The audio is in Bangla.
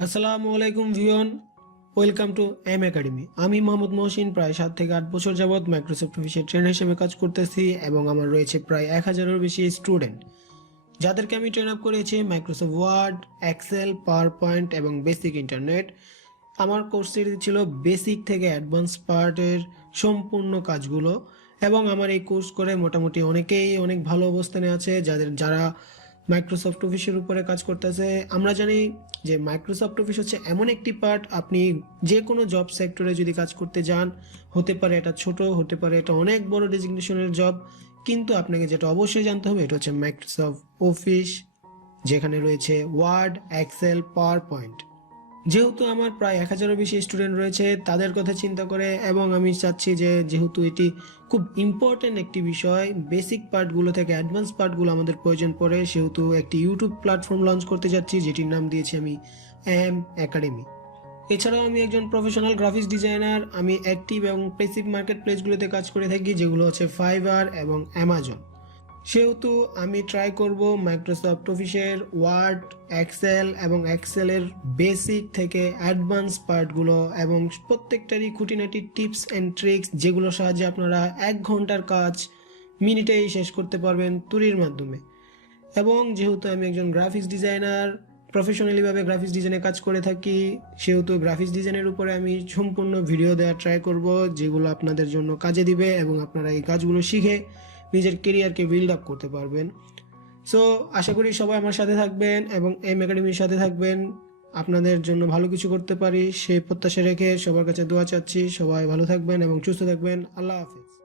আসসালামু আলাইকুম ভিউয়ান, ওয়েলকাম টু mAcademy। আমি মোহাম্মদ মহসিন প্রায় 7 থেকে 8 বছর যাবৎ মাইক্রোসফট অফিসের ট্রেনার হিসেবে কাজ করতেছি এবং আমার রয়েছে প্রায় 1000-এরও বেশি স্টুডেন্ট, যাদেরকে আমি ট্রেন আপ করেছি Microsoft Word, Excel, PowerPoint এবং বেসিক ইন্টারনেট। আমার কোর্স সিরিজ ছিল বেসিক থেকে অ্যাডভান্স পার্টের সম্পূর্ণ কাজগুলো, এবং আমার এই কোর্স করে মোটামুটি অনেকেই অনেক ভালো অবস্থানে আছে। যারা মাইক্রোসফট অফিসের উপরে কাজ করতেছে, আমরা জানি যে মাইক্রোসফট অফিস হচ্ছে এমন একটি পার্ট, আপনি যে কোনো জব সেক্টরে যদি কাজ করতে যান, হতে পারে এটা ছোট, হতে পারে এটা অনেক বড় ডেজিগনেশনের জব, কিন্তু আপনাকে যেটা অবশ্যই জানতে হবে এটা হচ্ছে মাইক্রোসফট অফিস, যেখানে রয়েছে ওয়ার্ড, এক্সেল, পাওয়ার পয়েন্ট। যেহেতু আমার প্রায় 1000-এরও বেশি স্টুডেন্ট রয়েছে, তাদের কথা চিন্তা করে, এবং আমি চাচ্ছি যে যেহেতু এটি খুব ইম্পর্টেন্ট একটি বিষয়, বেসিক পার্টগুলো থেকে অ্যাডভান্স পার্টগুলো আমাদের প্রয়োজন পড়ে, সেহেতু একটি ইউটিউব প্ল্যাটফর্ম লঞ্চ করতে যাচ্ছি, যেটির নাম দিয়েছি আমি mAcademy। এছাড়াও আমি একজন প্রফেশনাল গ্রাফিক্স ডিজাইনার। আমি অ্যাক্টিভ এবং প্যাসিভ মার্কেট প্লেসগুলোতে কাজ করে থাকি, যেগুলো হচ্ছে ফাইবার এবং অ্যামাজন। সেহেতু আমি ট্রাই করব মাইক্রোসফট অফিসের ওয়ার্ড, এক্সেল এবং এক্সেলের বেসিক থেকে অ্যাডভান্স পার্টগুলো এবং প্রত্যেকটারই খুঁটিনাটি টিপস অ্যান্ড ট্রিক্স, যেগুলোর সাহায্যে আপনারা 1 ঘন্টার কাজ মিনিটেই শেষ করতে পারবেন তুলির মাধ্যমে। এবং যেহেতু আমি একজন গ্রাফিক্স ডিজাইনার, প্রফেশনালিভাবে গ্রাফিক্স ডিজাইনে কাজ করে থাকি, সেহেতু গ্রাফিক্স ডিজাইনের উপরে আমি সম্পূর্ণ ভিডিও দেওয়ার ট্রাই করব, যেগুলো আপনাদের জন্য কাজে দিবে এবং আপনারা এই কাজগুলো শিখে নিজের কেরিয়ারকে বিল্ড আপ করতে পারবেন। সো আশা করি সবাই আমার সাথে থাকবেন এবং mAcademyর সাথে থাকবেন, আপনাদের জন্য ভালো কিছু করতে পারি সেই প্রত্যাশা রেখে সবার কাছে দোয়া চাচ্ছি। সবাই ভালো থাকবেন এবং সুস্থ থাকবেন। আল্লাহ হাফেজ।